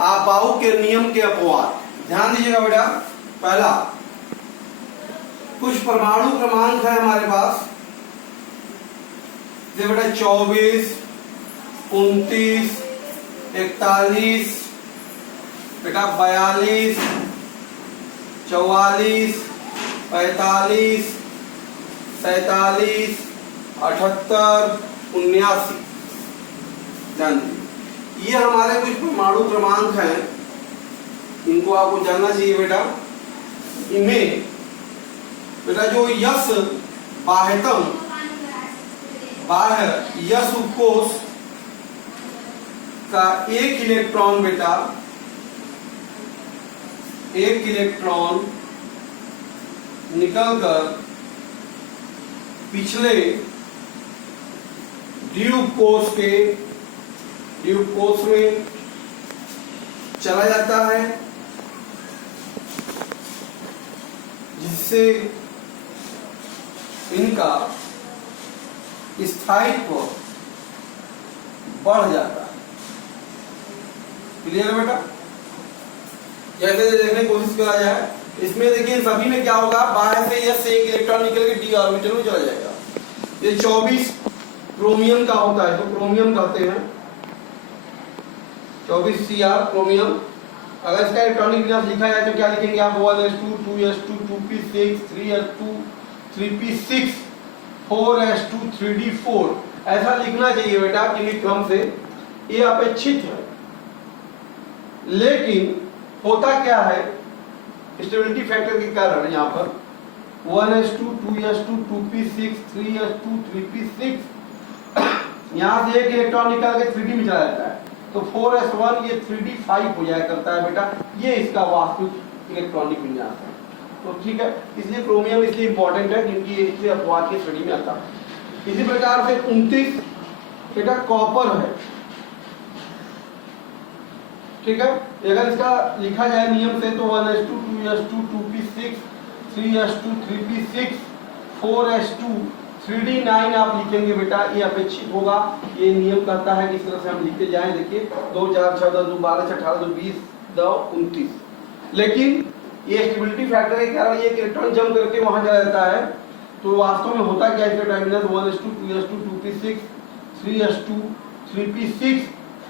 आपाऊ के नियम के अपवाद। ध्यान दीजिएगा बेटा, पहला कुछ परमाणु क्रमांक है हमारे पास, ये बेटा 24, 29, 41, बेटा 42, 44, 45, 47, 78, 79। ध्यान दीजिए, ये हमारे कुछ परमाणु क्रमांक हैं, इनको आपको जानना चाहिए बेटा। इनमें बेटा जो यस बाह्यतम बाह्य यस उपकोष का एक इलेक्ट्रॉन बेटा, एक इलेक्ट्रॉन निकलकर पिछले डी उपकोष के डी उपकोष में चला जाता है, जिससे इनका स्थायित्व बढ़ जाता है। क्लियर है बेटा? जैसे देखने की कोशिश करा जाए, इसमें देखिए सभी में क्या होगा, बाहर से यस से एक इलेक्ट्रॉन निकल के डी ऑर्बिटल में चला जाएगा। ये 24 क्रोमियम का होता है, तो क्रोमियम कहते हैं 24 Cr क्रोमियम। अगर इसका इलेक्ट्रॉनिक विन्यास लिखा जाए तो क्या लिखेंगे आप, 1s2 2s2 2p6 3s2 3p6 4s2 3d4, ऐसा लिखना चाहिए बेटा किसी क्रम से। ये अपेक्षित है, लेकिन होता क्या है, स्टेबिलिटी फैक्टर के कारण यहाँ पर 1s2 2s2 2p6 3s2 3p6 यहाँ से एक इलेक्ट्रॉन निकाल के 3d में चला जाता है, तो 4s1 ये 3d5 हो जाया करता है बेटा। ये इसका वास्तविक इलेक्ट्रॉनिक विन्यास है। तो ठीक है, इसलिए क्रोमियम इसलिए इंपॉर्टेंट है क्योंकि इसलिए अपवाद की श्रेणी में आता है। इसी प्रकार से 29 बेटा कॉपर है। ठीक है, अगर इसका लिखा जाए नियम से तो 1s2 2s2 2p6 3s2 3p6 4s2 3d9 आप लिखेंगे बेटा, ये अपेक्षित होगा। ये नियम कहता है कि इस तरह से हम लिखते जाएं। देखिए 2 4 6 10 12 18 20 29, लेकिन ये स्टेबिलिटी फैक्टर के कारण ये इलेक्ट्रॉन जंप करके वहां चला जाता है। तो वास्तव में होता क्या है, इसका terminal 1s2 2s2 2p6 3s2 3p6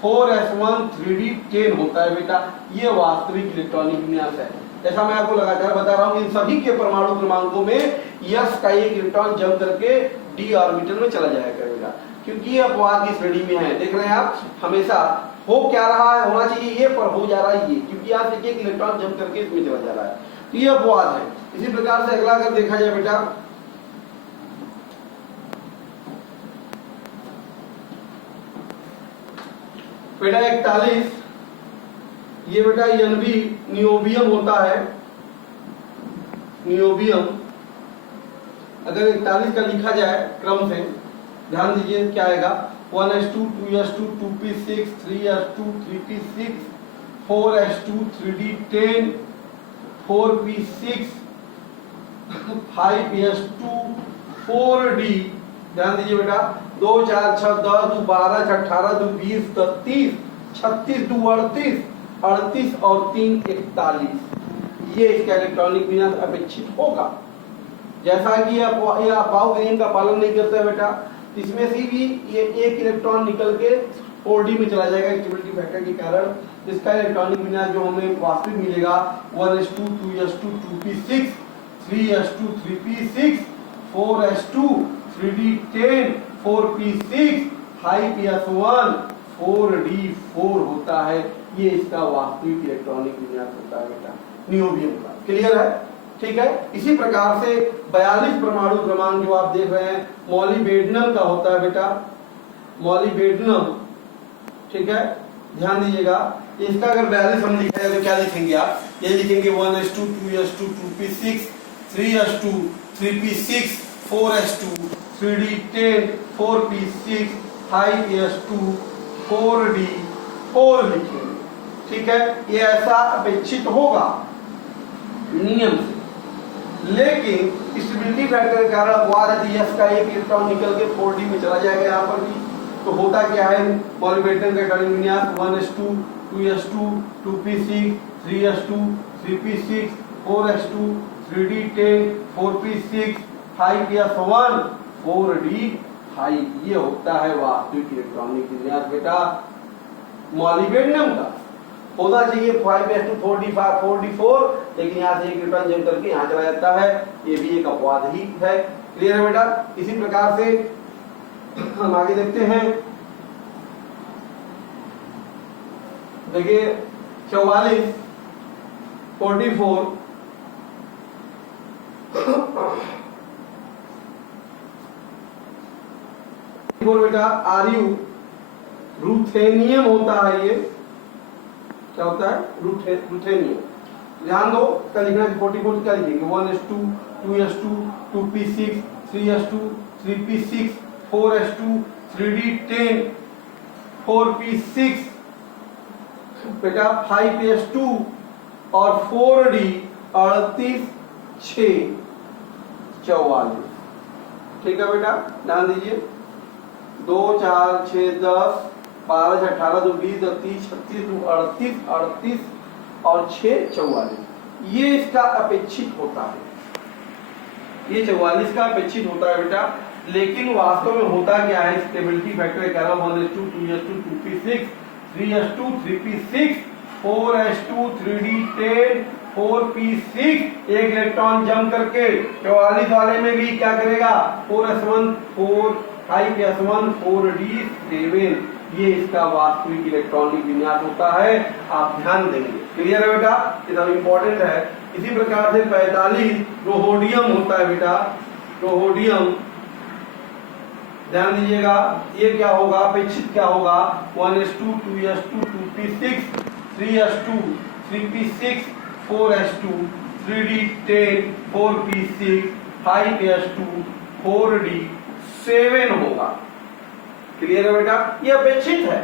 4s1 3d10 होता है बेटा। ये वास्तविक इलेक्ट्रॉनिक विन्यास है। जैसा मैं आपको लगातार बता रहा हूँ, इन सभी के परमाणु क्रमांकों में यस का एक इलेक्ट्रॉन जंप करके डी ऑर्बिटल में चला जाया करेगा, क्योंकि ये अपवाद की श्रेणी में है। देख रहे हैं आप, हमेशा हो क्या रहा है, होना चाहिए ये, पर हो जा रहा है ये, क्योंकि यहाँ से एक इलेक्ट्रॉन जंप करके इसमें चला जा रहा है। तो ये अपवाद है। इसी प्रकार से अगला अगर देखा जाए बेटा, बेटा 41, ये बेटा NB नियोबियम होता है। नियोबियम अगर 41 का लिखा जाए क्रम से, ध्यान दीजिए क्या आएगा, 1s2 2s2 2p6 3s2 3p6 4s2 3d10 4p6 5s2 4d। ध्यान दीजिए बेटा, 2 4 6 10 2 12 18 2 20 30 36 2 38 38 और 3 41। ये इसका इलेक्ट्रॉनिक विन्यास अपेक्षित होगा। जैसा कि ये अपाऊ के नियम का पालन नहीं करता है बेटा, इसमें से भी ये एक इलेक्ट्रॉन निकल के 4d में चला जाएगा स्टेबिलिटी फैक्टर के कारण। इसका इलेक्ट्रॉनिक विन्यास जो हमें वास्तविक मिलेगा 1s2 2s2 2p6 3s2 3p6 4s2 3d10 4p6 5s1 4d4 होता है। ये इसका वास्तविक इलेक्ट्रॉनिक विन्यास होता है बेटा नियोबियम का। क्लियर है? ठीक है। इसी प्रकार से 42 परमाणु क्रमांक जो आप देख रहे हैं मॉलिबेडनम का होता है बेटा, मॉलिबेडनम। ठीक है, ध्यान दीजिएगा। इसका अगर 42 हम लिखा है तो क्या लिखेंगे आप, ये लिखेंगे 1s2 2s2 2p6 3s2 3p6 4s2 3d10 4p6 5s2 4d4 लिखेंगे। ठीक है, ये ऐसा अपेक्षित होगा नियम से, लेकिन स्टेबिलिटी फैक्टर के कारण अपवाद है। यस का एक इलेक्ट्रॉन निकल के 4d में चला जाएगा। यहाँ पर भी तो होता क्या है, मॉलिबेडनम का इलेक्ट्रॉनिक विन्यास 1s2 2s2 2p6 3s2 3p6 4s2 3d10 4p6 5s1 4d5। ये होता है वास्तविक इलेक्ट्रॉनिक विन्यास बेटा मॉलिबेडियम का। होना चाहिए 5s2 4d5 4d4, लेकिन यहाँ से एक इलेक्ट्रॉन जम करके यहाँ चला जाता है, ये भी एक अपवाद ही है। क्लियर है बेटा। इसी प्रकार से हम आगे देखते हैं। देखिए 44 44 बेटा आरयू रूथेनियम होता है। ये क्या होता है? रूथेनियम। ध्यान दो, क्या लिखना है? 44 क्या लिखेंगे? 1s2 2s2 2p6 3s2 3p6 4s2 3d10 4p6 बेटा 5s2 और 4d 38 6 44। ठीक है बेटा, ध्यान दीजिए। 2 4 6 10 12 18 2 20 30 36 2 38 38 और 6 44। ये इसका अपेक्षित होता है, ये 44 का अपेक्षित होता है बेटा। लेकिन वास्तव में होता क्या है? स्टेबिलिटी फैक्टर कह रहा हूं 1s2 2s2 2p6 3s2 3p6 4s2 3d10 4p6। एक इलेक्ट्रॉन जम करके 44 वाले में भी क्या करेगा? 4s1 4 5s1 4d7। ये इसका वास्तविक इलेक्ट्रॉनिक विन्यास होता है। आप ध्यान देंगे। क्लियर है बेटा? इतना इंपॉर्टेंट है। इसी प्रकार से 45 रोहोडियम होता है बेटा। रोहोडियम ध्यान दीजिएगा। ये क्या होगा? अपेक्षित क्या होगा? 1s2 2s2 2p6 3s2 3p6 4s2 3d10 4p6 5s2 4d7 होगा। क्लियर है बेटा? ये अपेक्षित है।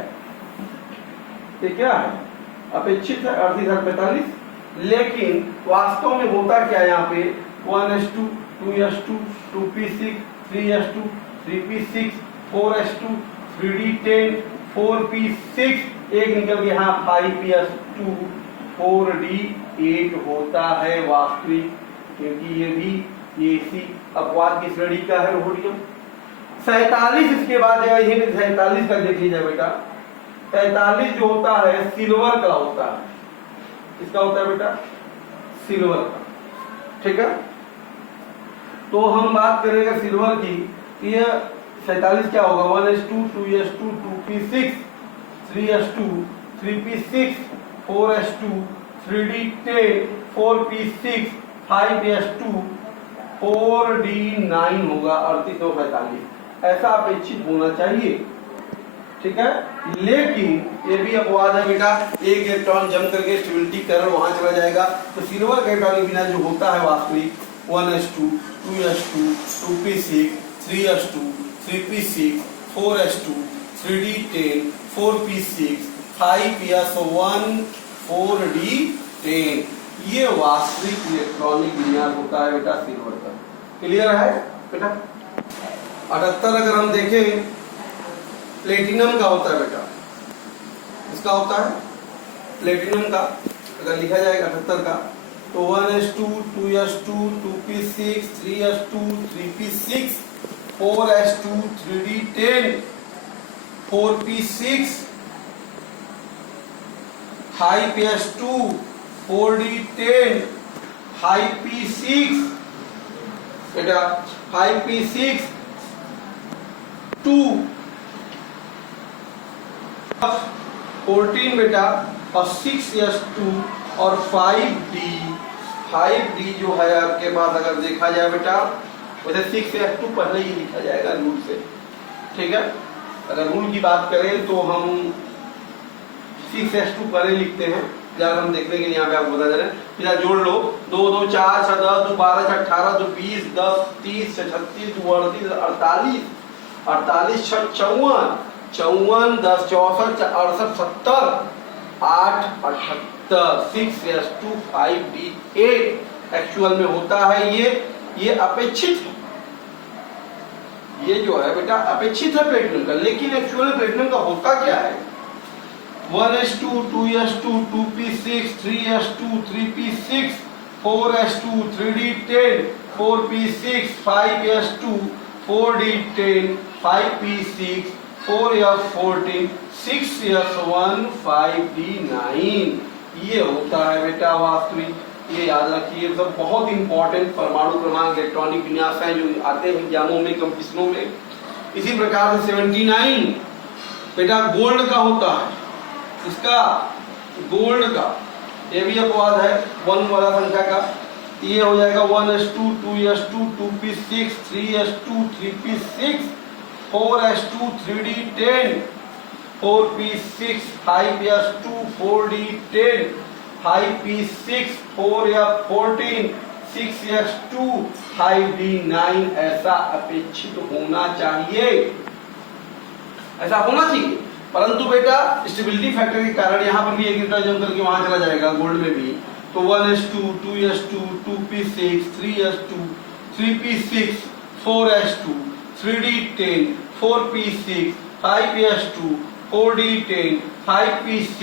ये क्या है? अपेक्षित है 38 45। लेकिन वास्तव में होता क्या है? यहाँ पे 1s2 2s2 2p6 3s2 3p6 4s2 3d10 4p6 एक निकल गया यहाँ 5s2 4d8 होता है वास्तविक, क्योंकि ये भी ये इसी अपवाद की श्रेणी का है रोहोडियम। 47 इसके बाद जगह यही 47 का देख लीजिए बेटा। 47 जो होता है सिल्वर का होता है। किसका होता है बेटा? सिल्वर का। ठीक है, तो हम बात करेंगे सिल्वर की। ये 47 क्या होगा? 1s2 2s2 2p6 3s2 3p6 4s2 3d10 4p6 5s2 4d9 होगा। 38 और 45 ऐसा अपेक्षित होना चाहिए। ठीक है, लेकिन ये भी अपवाद है बेटा। एक इलेक्ट्रॉन जम करके स्टेबिलिटी करंट वहां चला जाएगा। तो सिल्वर का इलेक्ट्रॉनिक विन्यास जो होता है वास्तविक 1s2 2s2 2p6 3s2 3p6 4s2 3d10 4p6 5s1 4d10 ये वास्तविक इलेक्ट्रॉनिक विन्यास होता है बेटा सिल्वर का। क्लियर है बेटा? 78 अगर हम देखें प्लेटिनम का होता है बेटा। इसका होता है प्लेटिनम का। अगर लिखा जाएगा 78 का तो 1s2 2s2 2p6 3s2 3p6 4s2 3d10 4p6 5s2 4d10 5p6 बेटा 5p6 2 14 बेटा और 6s2 और 5d जो है आपके पास अगर देखा जाए बेटा वैसे 6s2 पहले ही लिखा जाएगा रूल से। ठीक है, अगर रूल की बात करें तो हम 6s2 पहले लिखते हैं। जब हम देखने के लिए यहाँ पे आपको बता दे रहे हैं। फिर जोड़ लो 2 2 4 6 10 2 12 6 18 2 20 10 30 36 2 38 48 48 6 54 54 10 64 68 70 8 78 6s2 5d8 एक्चुअल में होता है। ये अपेक्षित है। ये जो है बेटा अपेक्षित है प्लेटिनम का। लेकिन एक्चुअल में प्लेटिनम का होता क्या है? 1s2 2s2 2p6 3s2 3p6 4s2 3d10 4p6 5s2 4d10 5p6 4f14 6s1 5d9। ये होता है बेटा वास्तविक। ये याद रखिए, सब बहुत इंपॉर्टेंट परमाणु क्रमांक इलेक्ट्रॉनिक विन्यास हैं जो आते हैं एग्जामों में, कंपटीशनों में। इसी प्रकार से 79 बेटा गोल्ड का होता है, इसका गोल्ड का ये भी अपवाद है 1 वाला संख्या का। ये हो जाएगा 1s2 2s2 2p6 3s2 3p6 4s2 3d10 4p6 5s2 4d10 5p6 4f14 6s2 5d9। ऐसा अपेक्षित होना चाहिए, ऐसा होना चाहिए। परंतु बेटा स्टेबिलिटी फैक्टर के कारण यहाँ पर भी एक यूनिट जम करके वहां चला जाएगा गोल्ड में भी। तो 1s2 2s2 2p6 3s2 3p6 4s2 3d10 4p6 5s2 4d10 5p6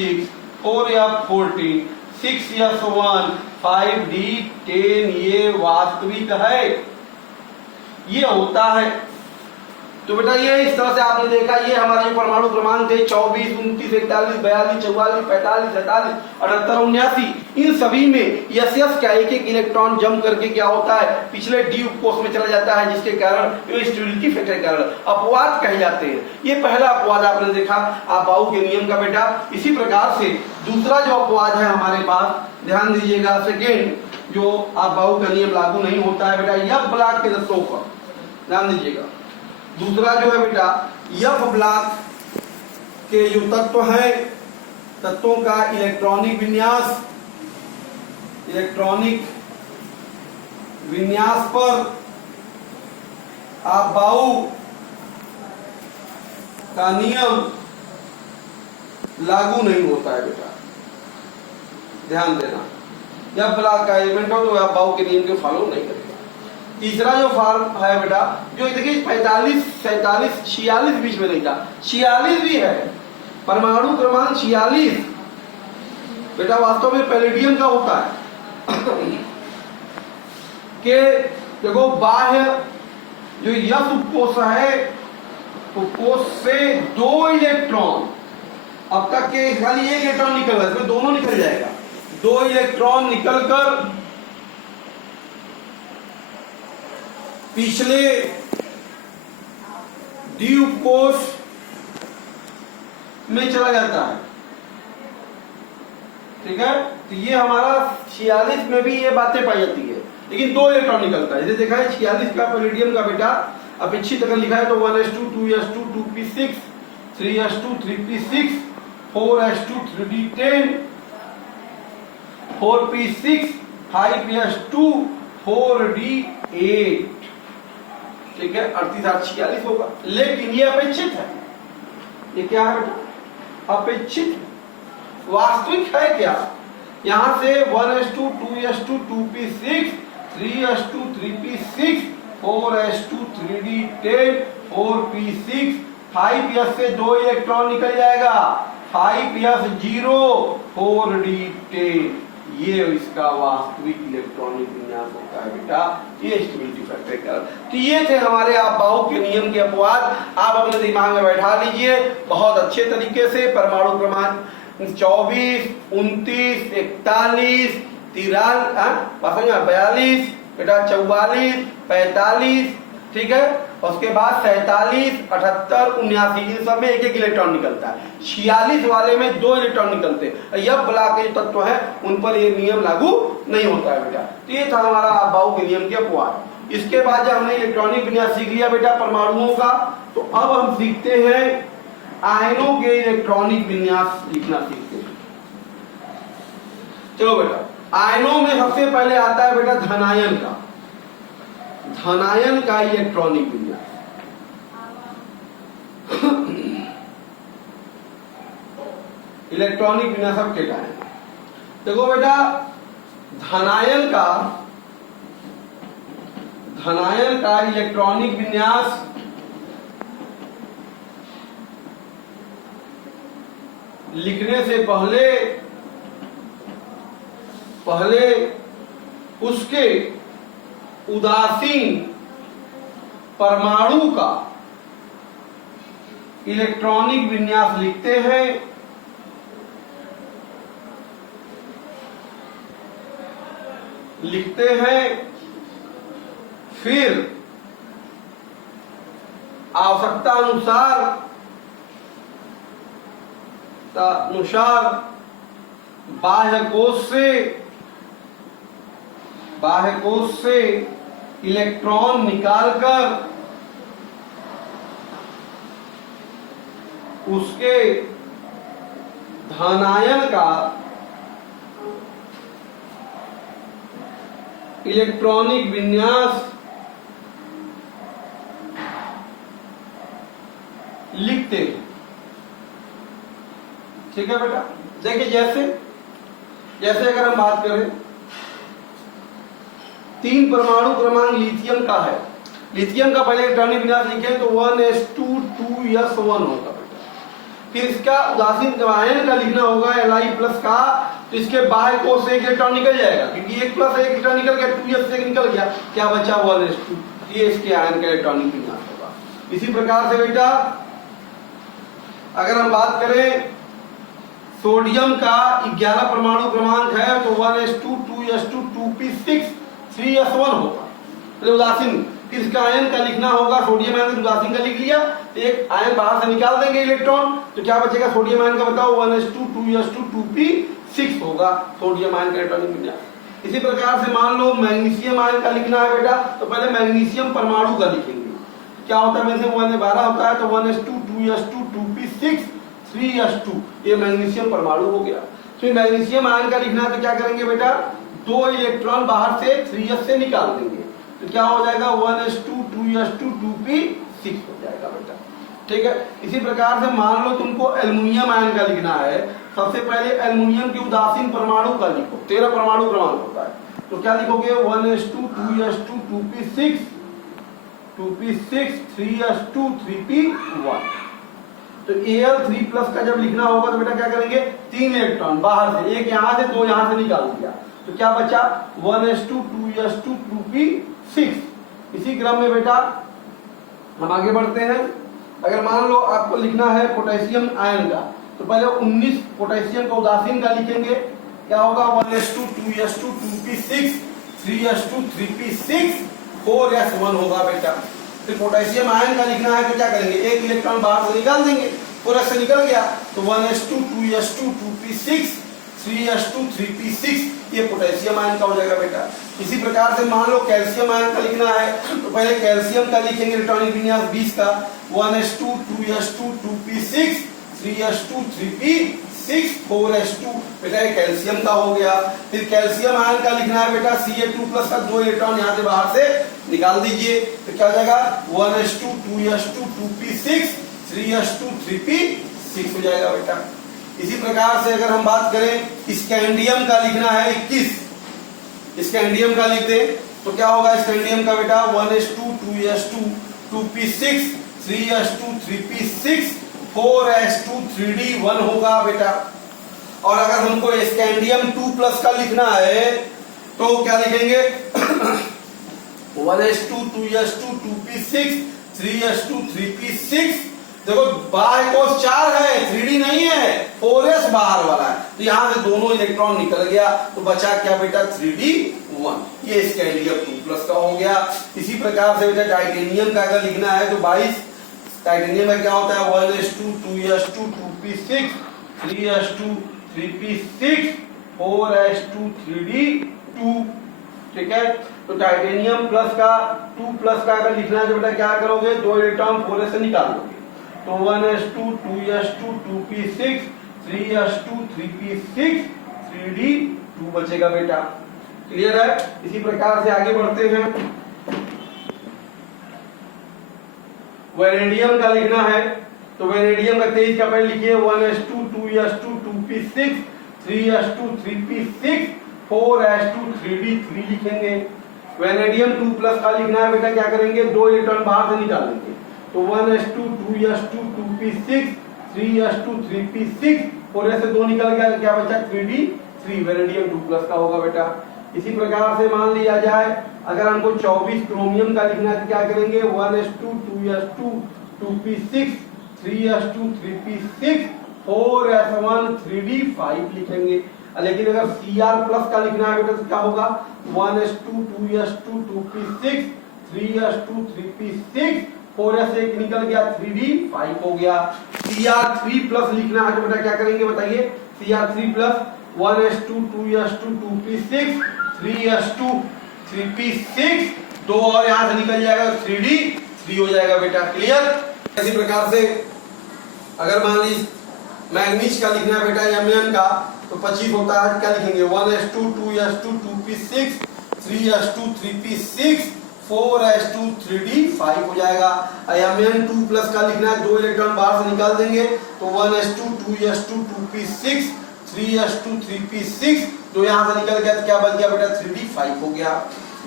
4f14 6s1 5d10। ये वास्तविक है, ये होता है। तो बेटा ये इस तरह से आपने देखा, ये हमारे जो परमाणु क्रमांक थे 24 29 41 42 44 45 47 78 79, इन सभी में यस का एक एक इलेक्ट्रॉन जंप करके क्या होता है पिछले डी उपकोष में चला जाता है, जिसके कारण स्टेबिलिटी फैक्टर के कारण अपवाद कहे जाते हैं। ये पहला अपवाद आपने देखा आबाऊ के नियम का बेटा। इसी प्रकार से दूसरा जो अपवाद है हमारे पास, ध्यान दीजिएगा, सेकेंड जो आबाऊ का नियम लागू नहीं होता है बेटा यफ ब्लॉक के तत्वों पर। ध्यान दीजिएगा, दूसरा जो है बेटा यफ ब्लॉक के जो तत्व है, तत्वों का इलेक्ट्रॉनिक विन्यास पर आबाऊ का नियम लागू नहीं होता है बेटा, ध्यान देना। यफ ब्लॉक का एलिमेंट हो तो आबाऊ के नियम के फॉलो नहीं करेगा। तीसरा जो फॉर्म है बेटा, जो देखिए 45 47 46 बीच में नहीं था, 46 भी है, परमाणु क्रमांक 46 बेटा वास्तव में पैलेडियम का होता है कि देखो बाह्य जो यस उपकोष है, उपकोष से 2 इलेक्ट्रॉन, अब तक के खाली एक इलेक्ट्रॉन निकल रहा है, इसमें दोनों निकल जाएगा, 2 इलेक्ट्रॉन निकलकर पिछले डी उपकोष में चला जाता है, ठीक है। तो ये हमारा 46 में भी ये बातें पाई जाती है, लेकिन 2 इलेक्ट्रॉन निकलता है। जैसे देखा है 46 का पैलेडियम का बेटा अपेक्षित अगर लिखा है तो 1s2 2s2 2p6 3s2 3p6 4s2 3d10 4p6 5s2 4d8, ठीक है। 38 8 46 होगा, लेकिन ये अपेक्षित है। ये क्या है बेटा? अपेक्षित। वास्तविक है क्या? यहां से 1s2 2s2 2p6 3s2 3p6 4s2 3d10 4p6 5s से 2 इलेक्ट्रॉन निकल जाएगा, 5s0 4d10। ये इसका वास्तविक इलेक्ट्रॉनिक विन्यास होता है बेटा, ये स्टेबिलिटी फैक्टर का। तो ये थे हमारे आबाऊ के नियम के अपवाद, आप अपने दिमाग में बैठा लीजिए बहुत अच्छे तरीके से। परमाणु क्रमांक 24 29 41 42 बेटा 44 45, ठीक है। उसके बाद 47 78 79, इन सब में एक एक इलेक्ट्रॉन निकलता है। 46 वाले में 2 इलेक्ट्रॉन निकलते हैं। यह ब्लॉक के जो तत्व है उन पर ये नियम लागू नहीं होता है बेटा। तो ये था हमारा आबाऊ के नियम के अपवाद। इसके बाद जब हमने इलेक्ट्रॉनिक विन्यास सीख लिया बेटा परमाणुओं का, तो अब हम सीखते हैं आयनों के इलेक्ट्रॉनिक विन्यास लिखना सीखते हैं। चलो बेटा, आयनों में सबसे पहले आता है बेटा धनायन का, धनायन का इलेक्ट्रॉनिक विन्यास। इलेक्ट्रॉनिक विन्यास अब क्या है? देखो बेटा, धनायन का इलेक्ट्रॉनिक विन्यास लिखने से पहले उसके उदासीन परमाणु का इलेक्ट्रॉनिक विन्यास लिखते हैं। फिर आवश्यकता अनुसार बाह्य कोश से इलेक्ट्रॉन निकालकर उसके धनायन का इलेक्ट्रॉनिक विन्यास लिखते हैं। ठीक है बेटा, देखिए जैसे अगर हम बात करें 3 परमाणु क्रमांक लिथियम का है, लिथियम का पहले इलेक्ट्रॉनिक विन्यास लिखें तो 1s2 2s1 होगा बेटा। फिर इसका उदासीन आयन का लिखना होगा Li+ का, तो इसके बाह्य कोश से एक इलेक्ट्रॉन निकल जाएगा, क्योंकि 1 + 1 इलेक्ट्रॉन निकल गया, 2s से निकल गया, क्या बचा 1s2, ये इसके आयन का इलेक्ट्रॉनिक विन्यास होगा। इसी प्रकार से बेटा अगर हम बात करें सोडियम का 11 परमाणु क्रमांक है तो 1s2 2s2 2p6 3s1 होगा, तो उदासीन। फिर इसका आयन का लिखना होगा, सोडियम आयन उदासीन का लिख लिया, एक आयन बाहर से निकाल देंगे इलेक्ट्रॉन, तो क्या बचेगा सोडियम आयन का, बताओ 1s2 2s2 2p6 होगा सोडियम आयन का इलेक्ट्रॉनिक विन्यास। इसी प्रकार से मान लो मैग्नीशियम आयन का लिखना है बेटा, तो पहले मैग्नीशियम परमाणु का लिखेंगे, क्या होता है मैग्नीशियम 12 होता है, तो 1s2 2s2 2p6 3s2, ये मैग्नीशियम परमाणु हो गया। फिर मैग्नीशियम आयन का लिखना है तो क्या करेंगे बेटा, 2 इलेक्ट्रॉन बाहर से 3s से निकाल देंगे, तो क्या हो जाएगा 1s2 2s2 2p6 हो जाएगा बेटा। ठीक है, इसी प्रकार से मान लो तुमको एल्युमिनियम आयन का लिखना है, सबसे पहले एल्युमिनियम के उदासीन परमाणु का लिखो, 13 परमाणु क्रमांक होता है, तो क्या लिखोगे 1s2 2s2 2p6 3s2 3p1। तो Al3+ का जब लिखना होगा तो बेटा क्या करेंगे, 3 इलेक्ट्रॉन बाहर से, एक यहां से 2 यहां से निकाल दिया, तो क्या बचा 1s2 2s2 2p6। इसी क्रम में बेटा हम आगे बढ़ते हैं। अगर मान लो आपको लिखना है पोटेशियम आयन का, तो पहले 19 पोटेशियम का उदासीन का लिखेंगे, क्या होगा 1s2 2s2 2p6 3s2 3p6 4s1 होगा बेटा। फिर पोटेशियम आयन का लिखना है तो क्या करेंगे, एक इलेक्ट्रॉन बाहर से निकाल देंगे, 4s से निकल गया, तो 1s2 2s2 2p6 3s2 3p6, ये पोटेशियम आयन का हो जाएगा बेटा। इसी प्रकार से मान लो कैल्शियम आयन का लिखना है, तो पहले कैल्शियम का लिखेंगे इलेक्ट्रॉनिक विन्यास 20 का, 1s2 2s2 2p6 3s2 3p6 4s2, बेटा ये कैल्शियम का हो गया। फिर कैल्शियम आयन का लिखना है बेटा Ca2+ का, 2 इलेक्ट्रॉन यहाँ से बाहर से निकाल दीजिए, तो क्या हो जाएगा 1s2 2s2 2p6 3s2 3p6 हो जाएगा बेटा। इसी प्रकार से अगर हम बात करें स्कैंडियम का लिखना है 21, स्कैंडियम का लिख दे तो क्या होगा स्कैंडियम का बेटा 1s2 2s2 2p6 3s2 3p6 4s2 3d1 होगा बेटा। और अगर हमको स्कैंडियम 2+ का लिखना है तो क्या लिखेंगे 1s2 2s2 2p6 3s2 3p6। देखो बाह्य कोश 4 है, 3d नहीं है, 4s बाहर वाला है, तो यहां से दोनों इलेक्ट्रॉन निकल गया, तो बचा क्या बेटा 3d1, ये स्कैंडियम 2+ का हो गया। इसी प्रकार से बेटा टाइटेनियम का अगर लिखना है तो 22, टाइटेनियम में क्या होता है 1s2 2s2 2p6 3s2 3p6 4s2 3d2। ठीक है, तो टाइटेनियम प्लस का 2+ का अगर लिखना है तो बेटा क्या करोगे, 2 इलेक्ट्रॉन 4s से निकाल दोगे, तो 1s2 2s2 2p6 3s2 3p6 3d2 बचेगा बेटा। क्लियर है। इसी प्रकार से आगे बढ़ते हैं। वैनेडियम का लिखना है तो वैनेडियम का 23 का पहले लिखिए 1s2 2s2 2p6 3s2 3p6 4s2 3d3 लिखेंगे। वैनेडियम 2+ का लिखना है बेटा क्या करेंगे, 2 इलेक्ट्रॉन बाहर से निकालेंगे, तो 1s2 2s2 2p6 3s2 3p6 4s से 2 निकल गया, क्या बचा 3d3 वेनेडियम 2 प्लस का होगा बेटा। इसी प्रकार से मान लिया जाए अगर हमको 24 क्रोमियम का लिखना है तो क्या करेंगे 1s2 2s2 2p6 3s2 3p6 4s1 3d5 लिखेंगे। लेकिन अगर Cr प्लस का लिखना है बेटा तो क्या होगा 1s2 2s2 2p6 3s2 3p6 4s एक निकल गया 3d5 हो गया। Cr3 प्लस लिखना है तो बेटा क्या करेंगे बताइए Cr3 plus 1s2 2s2 2p6 3s2 3p6 दो और यहां से निकल जाएगा 3d3 हो जाएगा बेटा। क्लियर। इसी प्रकार से अगर मान लीजिए मैग्नीज का लिखना है बेटा Mn का तो 25 होता है, क्या लिखेंगे 1s2 2s2 2p6 3s2 3p6 4s2 3d5 हो जाएगा। Mn2 प्लस का लिखना है 2 इलेक्ट्रॉन बाहर से निकाल देंगे तो 1s2 2s2 2p6 3s2 3p6 जो यहां से निकल गया तो क्या बच गया बेटा 3d5 हो गया।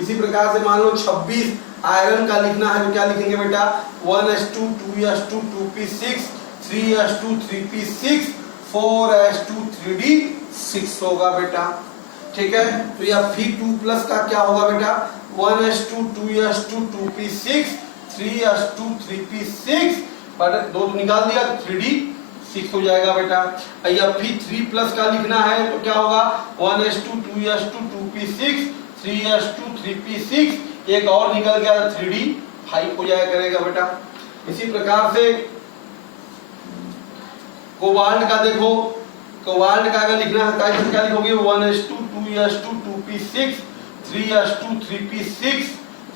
इसी प्रकार से मान लो 26 आयरन का लिखना है तो क्या लिखेंगे बेटा 1s2 2s2 2p6 3s2 3p6 4s2 3d6 होगा बेटा। ठीक है। तो यह Fe2 प्लस का क्या होगा बेटा 1s2 2s2 2p6 3s2 3p6 but दो निकाल दिया 3d6 हो जाएगा बेटा। या Fe3 प्लस का लिखना है तो क्या होगा 1s2 2s2 2p6 3s2 3p6 एक और निकल गया 3d5 हो जाएगा करेगा बेटा। इसी प्रकार से कोबाल्ट का देखो, कोबाल्ट का अगर लिखना है तो क्या लिखोगे 1s2 2s2 2p6 3s2 3p6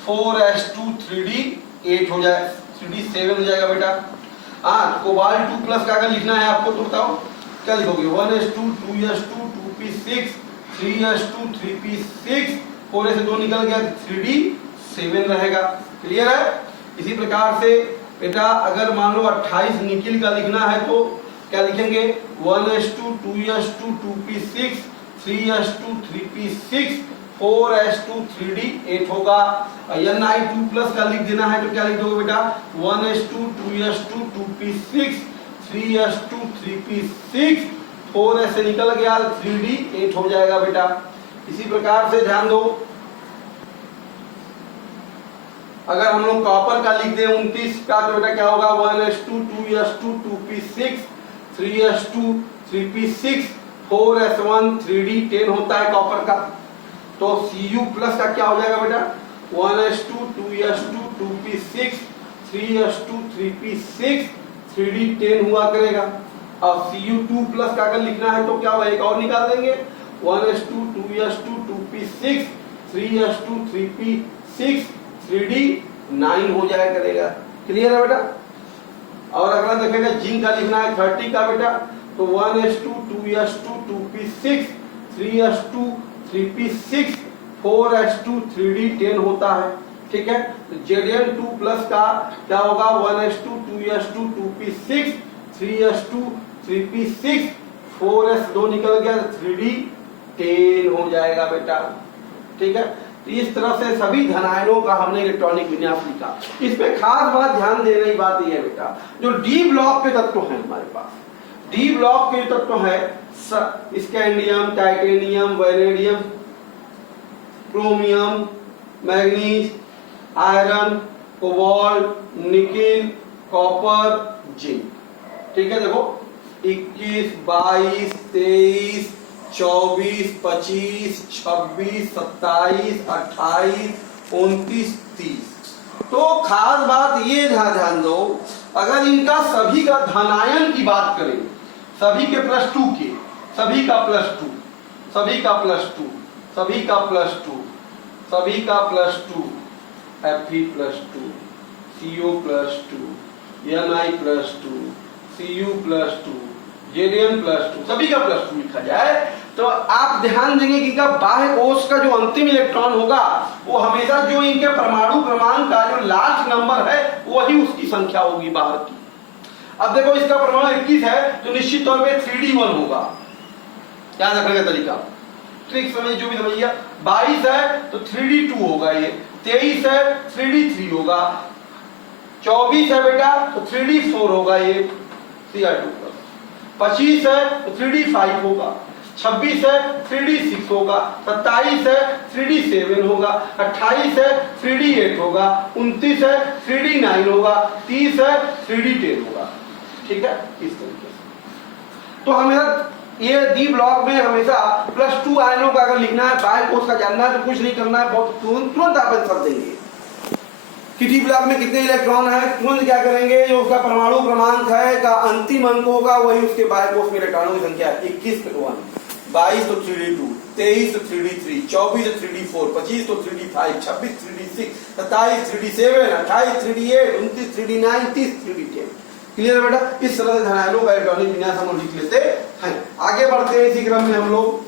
4s2 3d8 हो जाए 3d7 हो जाएगा बेटा। हाँ कोबाल्ट 2 प्लस का अगर लिखना है आपको तो बताओ क्या लिखोगे 1s2 2s2 2p6 3s2 3p6 4 से 2 निकल गया 3d7 रहेगा। क्लियर है। इसी प्रकार से बेटा अगर मान लो 28 निकिल का लिखना है तो क्या लिखेंगे 1s2 2s2 2p6 3s2 3p6 4s2 3d8 होगा। Ni2 प्लस का लिख देना है तो क्या लिख दोगे बेटा 1s2 2s2 2p6 3s2 3p6 4s से निकल गया 3d8 हो जाएगा बेटा। इसी प्रकार से ध्यान दो अगर हम लोग कॉपर का लिख दें 29 का तो बेटा क्या होगा 1s2 2s2 2p6 3s2 3p6 4s1 3d10 होता है कॉपर का। तो Cu प्लस का क्या हो जाएगा बेटा 1s2 2s2 2p6 3s2 3p6 3d10 हुआ करेगा। और Cu2 प्लस का अगर लिखना है तो क्या होगा एक और निकाल देंगे 1s2 2s2 2p6 3s2 3p6 3d9 हो जाया करेगा। क्लियर है बेटा। और अगला देखेगा जिंक का लिखना है 30 का बेटा तो 1s2 2s2 2p6 3s2 3p6 4s2 3d10 होता है। ठीक है। तो Zn2 प्लस का क्या होगा 1s2 2s2 2p6 3s2 3p6 4s2 निकल गया 3d10 हो जाएगा बेटा। ठीक है। तो इस तरह से सभी धनायनों का हमने इलेक्ट्रॉनिक विन्यास लिखा। इसमें खास बात ध्यान देने की बात यह है बेटा जो डी ब्लॉक के तत्व हैं हमारे पास डी ब्लॉक के तत्व है scandium titanium vanadium chromium manganese iron cobalt nickel copper zinc. ठीक है। देखो 21 22 23 24 25 26 27 28 29 30 तो खास बात ये ध्यान दो अगर इनका सभी का धनायन की बात करें सभी के +2 के सभी का +2 सभी का +2 सभी का +2 सभी का +2 Fe +2 Co +2 Ni +2 Cu +2 Zn +2 सभी का +2 लिखा जाए तो आप ध्यान देंगे कि बाह्य कोश का जो अंतिम इलेक्ट्रॉन होगा वो हमेशा जो इनके परमाणु क्रमांक का जो लास्ट नंबर है वही उसकी संख्या होगी बाहर की। अब देखो इसका परमाणु 21 है तो निश्चित तौर पे 3d1 होगा। याद रखने का तरीका ट्रिक समझ जो भी समझिए 22 है तो 3d2 होगा ये 23 है 3d3 होगा 24 है बेटा तो 3d4 होगा ये Cr2+। 25 है तो 3D5 होगा, 26 है 3D6 होगा, 27 है 3D7 होगा, 28 है 3D8 होगा, 29 है 3D9 होगा, 30 है 3D10 होगा। ठीक है, इस तरीके से। तो हमें ये डी ब्लॉक में हमेशा +2 आयनों का अगर लिखना है, बाह्य कोश का जानना है, तो कुछ नहीं करना है, बहुत तुरंत आप आंसर देंगे कि डी ब्लॉक में कितने इलेक्ट्रॉन है। तुरंत क्या करेंगे, जो उसका परमाणु क्रमांक है का अंतिम अंक होगा वही उसके बाह्य कोश में इलेक्ट्रॉनों की संख्या है। 21 तो 1, 22 तो 3D2, 23 तो 3D3, 24 तो 3D4, 25 तो 3D5, 26 3D6, 27 3D7, 28 3D8, 29 3D9, 30 3D10। Clear है बेटा? इस तरह से धनायनों का इलेक्ट्रॉनिक विन्यास हम लिख लेते हैं। आगे बढ़ते हैं इसी क्रम में हम लोग।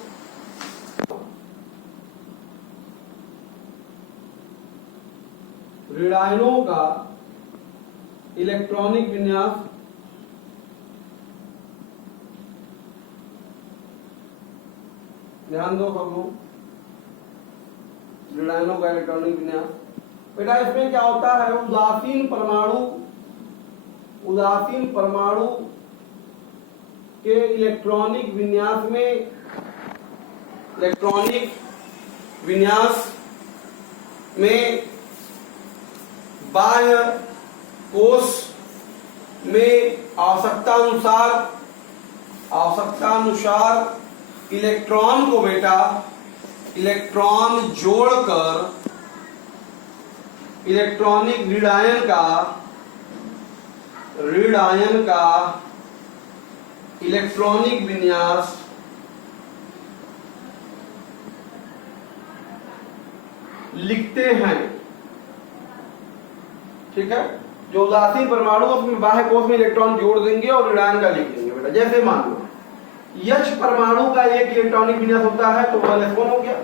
ऋणायनों का इलेक्ट्रॉनिक विन्यास ध्यान दो सब लोग, ऋणायनों का इलेक्ट्रॉनिक विन्यास। बेटा इसमें क्या होता है, उदासीन परमाणु के इलेक्ट्रॉनिक विन्यास में बाह्य कोश में आवश्यकता अनुसार इलेक्ट्रॉन को बेटा इलेक्ट्रॉन जोड़कर इलेक्ट्रॉनिक ऋणायन का इलेक्ट्रॉनिक विन्यास लिखते हैं। ठीक है, जो उदासीन परमाणु उसमें बाह्य कोश में इलेक्ट्रॉन जोड़ देंगे और ऋणायन का लिख देंगे बेटा। जैसे मान लो H परमाणु का एक इलेक्ट्रॉनिक विन्यास होता है तो 1s1 हो गया।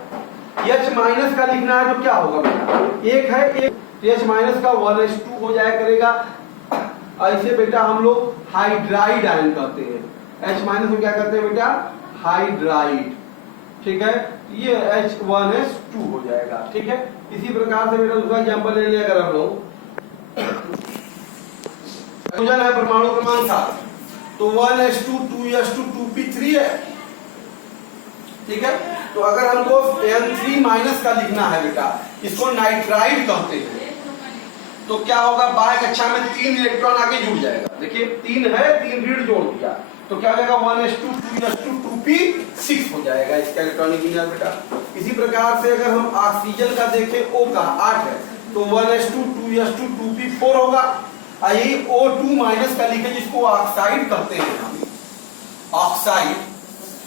H माइनस का लिखना है तो क्या होगा बेटा, एक है एक, H माइनस का 1s2 हो जाया करेगा। ऐसे बेटा हम लोग हाइड्राइड आयन कहते हैं। H माइनस को क्या कहते हैं बेटा, हाइड्राइड। ठीक है, ये H1s2 हो जाएगा। ठीक है, इसी प्रकार से बेटा दूसरा एग्जांपल ले लिया अगर हम लोग है परमाणु क्रमांक 7 तो 1s2 2s2 2p3 है। ठीक है, तो अगर हमको N3 माइनस का लिखना है बेटा, इसको नाइट्राइड कहते हैं, तो क्या होगा, बाह्य कक्षा में 3 इलेक्ट्रॉन आके जुड़ जाएगा। देखिए 3 है, 3 ऋण जोड़ दिया तो क्या हो जाएगा 1s2 2s2 2p6 हो जाएगा इसका इलेक्ट्रॉनिक विन्यास बेटा। इसी प्रकार से अगर हम ऑक्सीजन का देखें, O का 8 है तो 1s2 2s2 2p4 होगा। यही O2 माइनस का लिखे जिसको ऑक्साइड कहते हैं हम, ऑक्साइड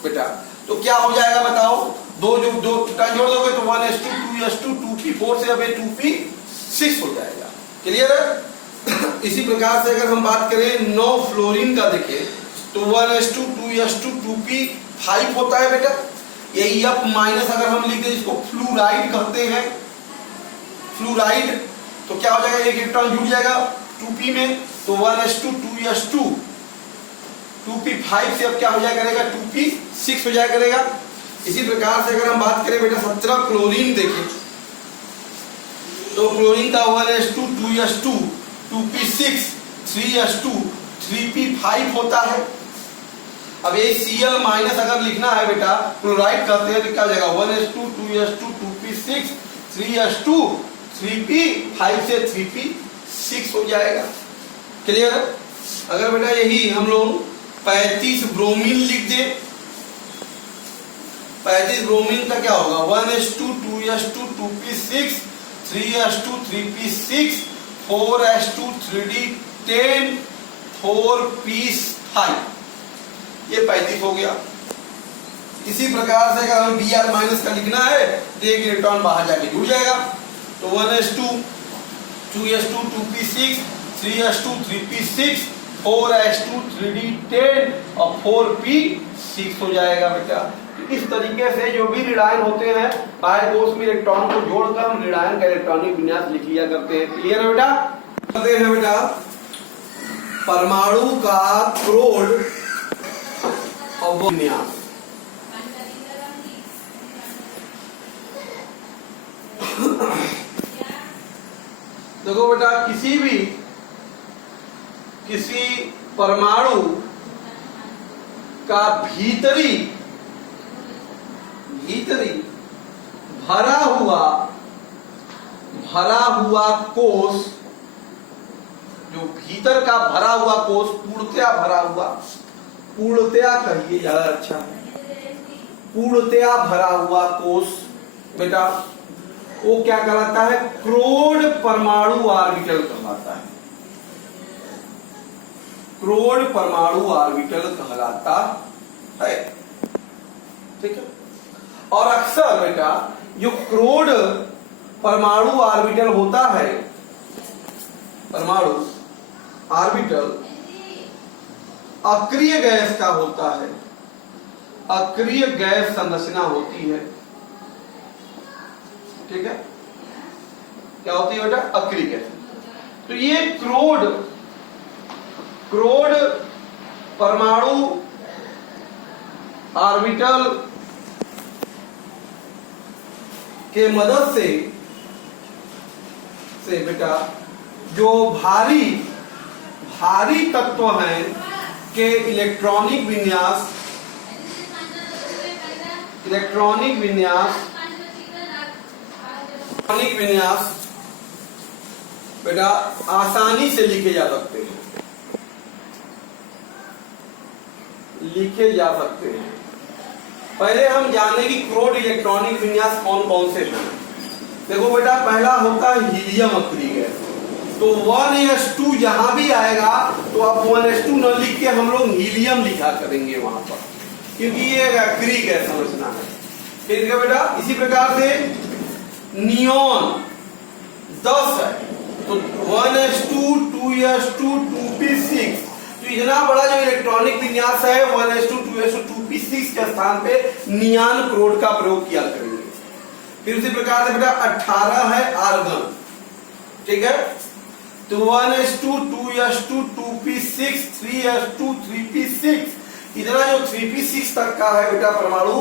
बेटा। तो क्या हो जाएगा बताओ, दो जोड़ दोगे तो 1s2 2s2 2p4 से अब 2p6 हो जाएगा। क्लियर है? इसी प्रकार से अगर हम बात करें 9 फ्लोरीन का देखें तो 1s2 2s2 2p5 होता है बेटा। यही F माइनस अगर हम लिख दें जिसको फ्लूराइड कहते हैं, फ्लूराइड, तो क्या हो जाएगा, एक इलेक्ट्रॉन जुड़ जाएगा 2p में तो 1s2 2s2 2p5 से अब क्या हो जाया करेगा 2p6 हो जाया करेगा। इसी प्रकार से अगर हम बात करें बेटा 17 क्लोरीन देखें तो क्लोरीन का 1s2 2s2 2p6 3s2 3p5 होता है। अब ये Cl माइनस अगर लिखना है बेटा, क्लोराइड कहते हैं, तो क्या हो जाएगा 1s2 2s2 2p6 3s2 3p5 से 3p6 हो जाएगा। क्लियर है? अगर बेटा यही हम लोग 35 ब्रोमीन लिख दे, 35 ब्रोमीन का क्या होगा 1s2 2s2 2p6 3s2 3p6 4s2 3d10 4p5, ये 35 हो गया। इसी प्रकार से अगर हमें Br माइनस का लिखना है तो एक इलेक्ट्रॉन बाहर जाके जुड़ जाएगा तो 1s2 2s2 2p6 3s2 3p6 4s2 3d10 और 4p6 हो जाएगा बेटा। इस तरीके से जो भी ऋणायन होते हैं बाह्य कोश में इलेक्ट्रॉन को जोड़कर हम ऋणायन का इलेक्ट्रॉनिक विन्यास लिख लिया करते हैं। क्लियर है बेटा? करते हैं बेटा परमाणु का क्रोड विन्यास। देखो बेटा किसी परमाणु का भीतरी भरा हुआ कोष, जो भीतर का भरा हुआ कोष पूर्णतया भरा हुआ, पूर्णतया कहिए ज्यादा अच्छा है, पूर्णतया भरा हुआ कोष बेटा वो क्या कहलाता है? क्रोड परमाणु ऑर्बिटल कहलाता है। क्रोड परमाणु ऑर्बिटल कहलाता है। ठीक है। और अक्सर बेटा जो क्रोड परमाणु ऑर्बिटल होता है, परमाणु ऑर्बिटल अक्रिय गैस का होता है, अक्रिय गैस संरचना होती है। ठीक है। क्या होती है बेटा? अक्रिय गैस। तो ये क्रोड परमाणु ऑर्बिटल के मदद से बेटा जो भारी तत्व हैं के इलेक्ट्रॉनिक विन्यास बेटा आसानी से लिखे जा सकते हैं। पहले हम जाने की क्रोड इलेक्ट्रॉनिक विन्यास कौन कौन से हैं। देखो बेटा पहला होता है हीलियम अक्रिय गैस। तो 1s2 जहां भी आएगा तो आप 1s2 न लिख के हम लोग हीलियम लिखा करेंगे वहां पर, क्योंकि ये अक्रिय गैस संरचना है। ठीक है बेटा। इसी प्रकार से नियोन 10 है तो 1s2 2s2 2p6। तो इतना बड़ा जो इलेक्ट्रॉनिक विन्यास है 1s2 2s2 2p6 के स्थान पे नियान क्रोड का प्रयोग किया करेंगे। फिर उसी प्रकार से बेटा 18 है आर्गन। ठीक है। तो 1s2 2s2 2p6 3s2 3p6 इतना जो 3p6 तक का है बेटा परमाणु,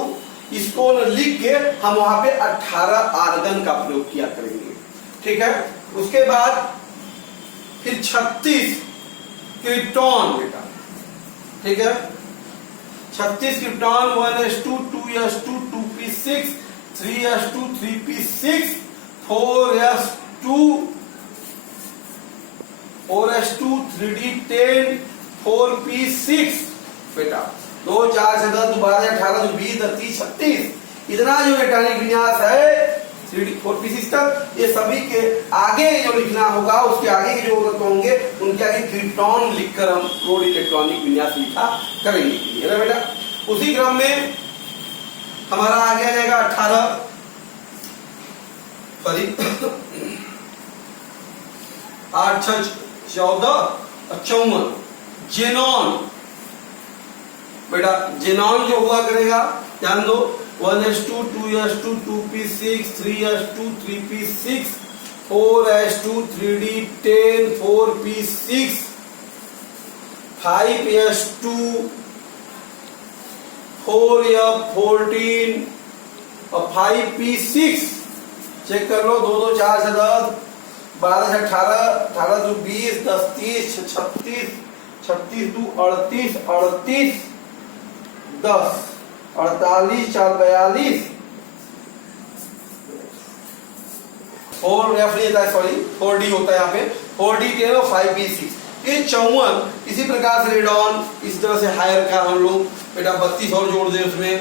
इसको लिख के हम वहां पे 18 आर्गन का प्रयोग किया करेंगे। ठीक है। उसके बाद फिर 36 क्रिप्टॉन बेटा। ठीक है। 36 krypton 1s2 2s2 2p6 3s2 3p6 4s2 3d10 4p6 बेटा 2 4 से 10 12 18 20 30 36 इतना जो इलेक्ट्रॉनिक विन्यास है 3d 4p6 तक, ये सभी के आगे जो लिखना होगा उसके आगे के जो होंगे उनके आगे क्रिप्टॉन लिखकर हम क्रोड इलेक्ट्रॉनिक विन्यास लिखा करेंगे। है ना बेटा। उसी क्रम में हमारा आगे आ जाएगा 18 8 6 14 और 54 जेनॉन बेटा। जेनॉन जो हुआ करेगा ध्यान दो 1s2 2s2 2p6 3s2 3p6 4s2 3d10 4p6 5s2 4f14 और 5p6 चेक कर लो 2 2 4 से 10 12 से 18 18 2 20 10 30 36 36 2 38 38 10 48 4 42 4f नहीं होता है, सॉरी 4d होता है यहाँ पे 4d10 और 5p6 ये 54। इसी प्रकार से रेडॉन इस तरह से हायर का हम लोग बेटा 32 और जोड़ दे उसमें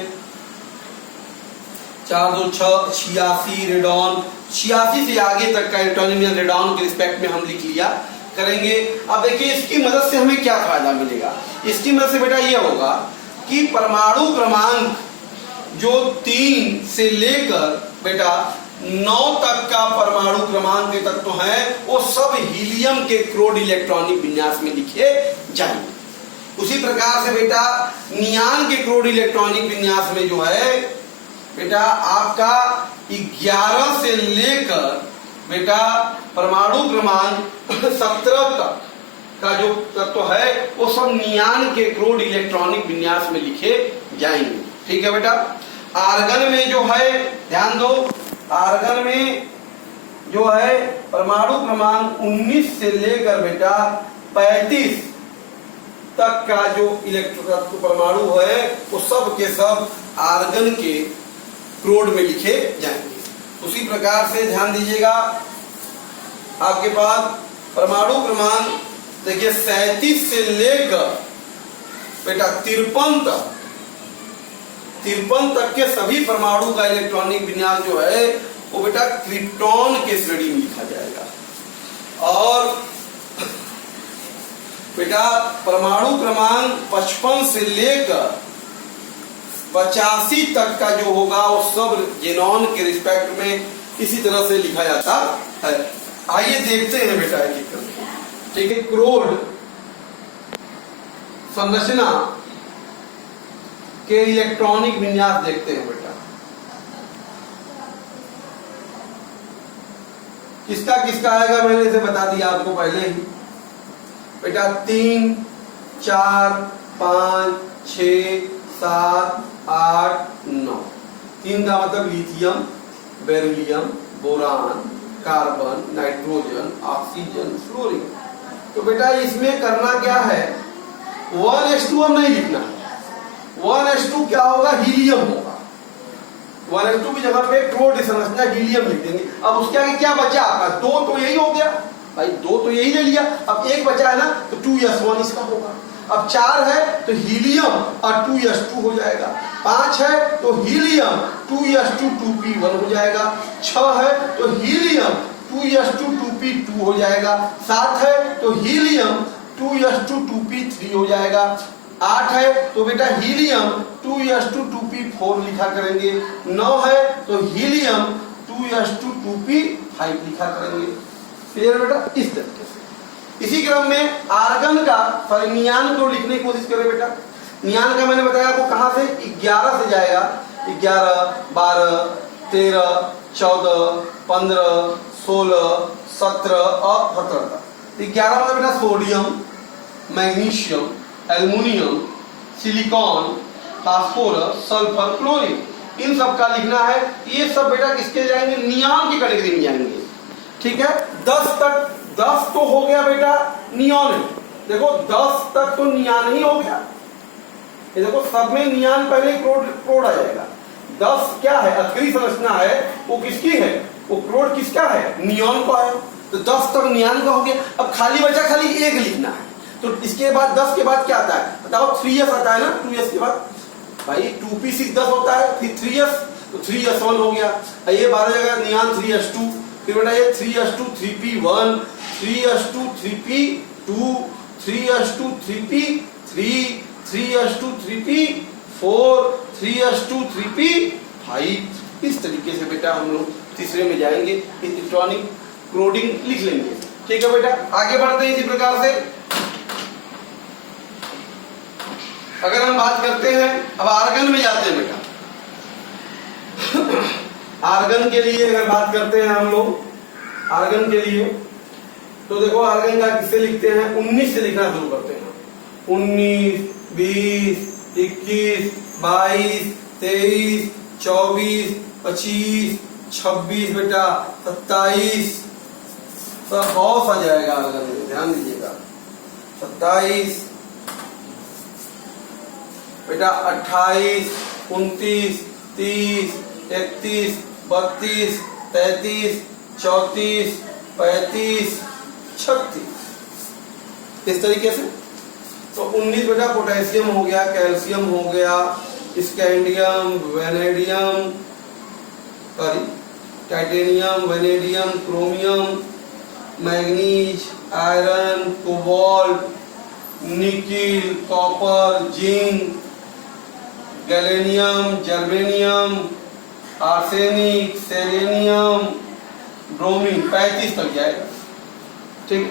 4 2 6 86 रेडॉन 86 से आगे तक का इलेक्ट्रॉनिक रेडॉन के रिस्पेक्ट में हम लिख लिया करेंगे। अब देखिए इसकी मदद से हमें क्या फायदा मिलेगा। इसकी मदद से बेटा ये होगा कि परमाणु क्रमांक जो 3 से लेकर बेटा 9 तक का परमाणु क्रमांक के तत्व हैं वो सब हीलियम के क्रोड इलेक्ट्रॉनिक विन्यास में लिखे जाएंगे। उसी प्रकार से बेटा नियान के क्रोड इलेक्ट्रॉनिक विन्यास में जो है बेटा आपका 11 से लेकर बेटा परमाणु क्रमांक 17 तक का जो तत्व है वो सब नियान के क्रोड इलेक्ट्रॉनिक विन्यास में लिखे जाएंगे। ठीक है बेटा। आर्गन में जो है ध्यान दो, आर्गन में जो है परमाणु क्रमांक 19 से लेकर बेटा 35 तक का जो इलेक्ट्रॉन परमाणु है वो सब के सब आर्गन के क्रोड में लिखे जाएंगे। उसी प्रकार से ध्यान दीजिएगा, आपके पास परमाणु क्रमांक देखिए 37 से लेकर बेटा 53 तक के सभी परमाणु का इलेक्ट्रॉनिक विन्यास जो है वो बेटा क्रिप्टॉन के श्रेणी में लिखा जाएगा। और बेटा परमाणु क्रमांक 55 से लेकर 85 तक का जो होगा वो सब जेनॉन के रिस्पेक्ट में इसी तरह से लिखा जाता है। आइए देखते हैं बेटा एक एक करके। ठीक है, क्रोड संरचना के इलेक्ट्रॉनिक विन्यास देखते हैं बेटा। किसका किसका आएगा मैंने इसे बता दिया आपको पहले ही बेटा। 3, 4, 5, 6, 7, 8, 9। 3 का मतलब lithium, beryllium, boron, carbon, nitrogen, oxygen, fluorine. तो बेटा इसमें करना क्या है, 1s2 हम नहीं लिखना है। 1s2 क्या होगा, हीलियम होगा। 1s2 की जगह पे क्रोड संरचना हीलियम लिख देंगे। अब उसके आगे क्या बचा आपका, 2 तो यही हो गया भाई, 2 तो यही ले लिया। अब एक बचा है ना, तो 2s1 इसका होगा। अब 4 है तो हीलियम और 2s2 हो जाएगा। 5 है तो हीलियम 2s2 2p1 हो जाएगा। 6 है तो हीलियम 2s2 2p2 हो जाएगा। 7 है तो हीलियम 2s2 2p3 हो जाएगा। 8 है तो बेटा हीलियम 2s2 2p4 लिखा करेंगे। 9 है तो हीलियम 2s2 2p5 लिखा करेंगे। फिर बेटा इस तरीके से इसी क्रम में आर्गन का नियान को लिखने की कोशिश करें बेटा। नियान का मैंने बताया आपको कहां से, 11 से जाएगा। 11, 12, 13, 14, 15, 16, 17 और 17 तक। 11 मतलब बेटा sodium, magnesium, aluminium, silicon, phosphorus, sulphur, chlorine, इन सब का लिखना है। ये सब बेटा किसके जाएंगे, नियान की कैटेगरी में जाएंगे। ठीक है, 10 तो हो गया बेटा नियॉन। देखो 10 तक तो नियान ही हो गया। ये देखो सब में नियान पहले क्रोड आ जाएगा। 10 क्या है, अक्रिय संरचना है, वो किसकी है, वो क्रोड किसका है, नियॉन का है। तो 10 तक नियान का हो गया। अब खाली बचा खाली एक लिखना है। तो इसके बाद 10 के बाद क्या आता है बताओ, 3s आता है ना। 2s के बाद भाई 2p6 10 होता है, फिर 3s तो 3s1 हो गया। ये 12 जगह नियान 3s2, फिर बेटा ये 3s2 3p1, 3s2 3p2, 3s2 3p3, 3s2 3p4, 3s2 3p5। इस तरीके से बेटा हम लोग तीसरे में जाएंगे, इलेक्ट्रॉनिक क्रोडिंग लिख लेंगे। ठीक है बेटा, आगे बढ़ते हैं इसी प्रकार से। अगर हम बात करते हैं, अब आर्गन में जाते हैं बेटा। आर्गन के लिए अगर बात करते हैं हम लोग, आर्गन के लिए तो देखो आर्गन का किससे लिखते हैं, 19 से लिखना शुरू करते हैं। 19, 20, 21, 22, 23, 24, 25, 26 बेटा 27, सब बहुत आ जाएगा आर्गन में, ध्यान दीजिएगा। 27 बेटा 28, 29, 30, 31, 32, 33, 34, 35, 36 इस तरीके से। तो 19 बेटा पोटेशियम हो गया, कैल्शियम हो गया, scandium, vanadium, sorry titanium, vanadium, chromium, manganese, iron, cobalt, nickel, copper, zinc, gallium, germanium, arsenic, selenium, bromine, 35 तक जाएगा। ठीक,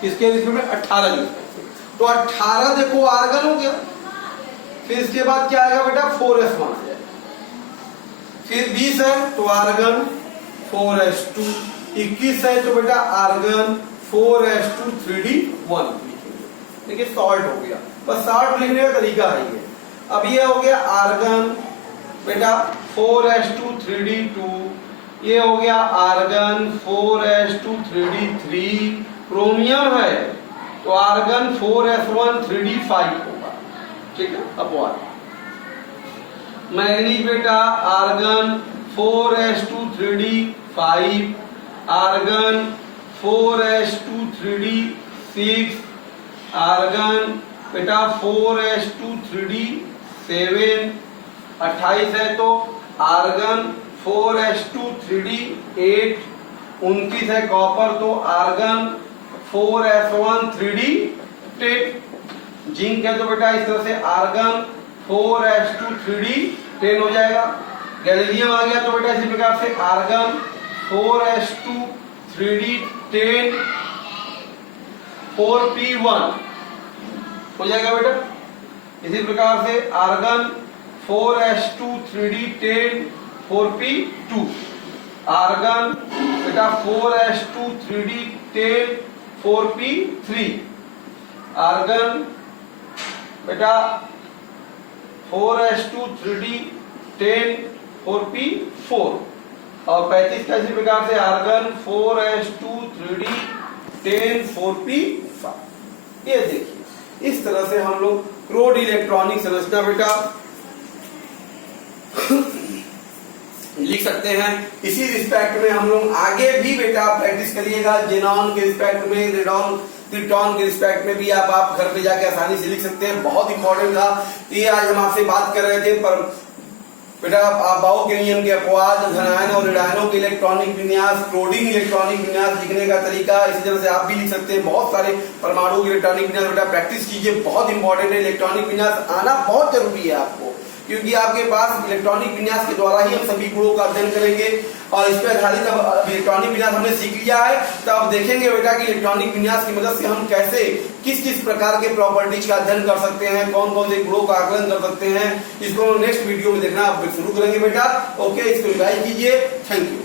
किसके में 18 जो, तो 18 देखो आर्गन हो गया। फिर इसके बाद क्या आएगा बेटा, 4s1 आ जाएगा। फिर 20 है तो आर्गन 4s2, 21 है तो बेटा आर्गन 4s2 3d1 लिखेंगे। देखिए सॉल्ट हो गया, बस सॉल्ट लिखने का तरीका है ये। अब ये हो गया आर्गन बेटा 4s2 3d2, ये हो गया आर्गन 4s2 3d3, क्रोमियम है तो आर्गन 4s1 3d5 होगा, ठीक है। अपवाद मैग्नीज बेटा argon 4s2 3d5, argon 4s2 3d6, argon बेटा 4s2 3d7, 28 है तो आर्गन 4s2 3d8, 29 है कॉपर तो आर्गन 4s1 3d10, जिंक है तो बेटा इस तरह से आर्गन 4s2 3d10 हो जाएगा। गैलीलियम आ गया तो बेटा इसी प्रकार से आर्गन 4s2 3d10 4p1 हो जाएगा बेटा। इसी प्रकार से argon 4s2 3d10 4p2, argon बेटा 4s2 3d10 4p3, आर्गन बेटा 4s2 3d10 4p4 और 35 का इसी प्रकार से आर्गन 4s2 3d10 4p5। ये देखिए इस तरह से हम लोग क्रोड इलेक्ट्रॉनिक संरचना बेटा लिख सकते हैं। इसी रिस्पेक्ट में हम लोग आगे भी बेटा प्रैक्टिस करिएगा। जेनॉन के रिस्पेक्ट में, रेडॉन क्रिप्टॉन के रिस्पेक्ट में भी आप घर पे जाके आसानी से लिख सकते हैं। बहुत इंपॉर्टेंट था। ये आज हम आपसे बात कर रहे थे पर बेटा बाउ के नियम के अपवाद, धनायन और ऋणायनों के इलेक्ट्रॉनिक विन्यास, क्रोडिंग इलेक्ट्रॉनिक विन्यास लिखने का तरीका, इसी तरह से आप भी लिख सकते हैं। बहुत सारे परमाणु के इलेक्ट्रॉनिक विन्यास बेटा प्रैक्टिस कीजिए, बहुत इंपॉर्टेंट है। इलेक्ट्रॉनिक विन्यास आना बहुत जरूरी है आपको, क्योंकि आपके पास इलेक्ट्रॉनिक विन्यास के द्वारा ही हम सभी गुणों का अध्ययन करेंगे। और इस पर आधारित अब इलेक्ट्रॉनिक विन्यास हमने सीख लिया है तो अब देखेंगे बेटा कि इलेक्ट्रॉनिक विन्यास की मदद से हम कैसे किस किस प्रकार के प्रॉपर्टीज का अध्ययन कर सकते हैं, कौन कौन से गुणों का आकलन कर सकते हैं। इसको नेक्स्ट वीडियो में देखना आप शुरू करेंगे बेटा। ओके, इसको रिवाइज कीजिए। Thank you.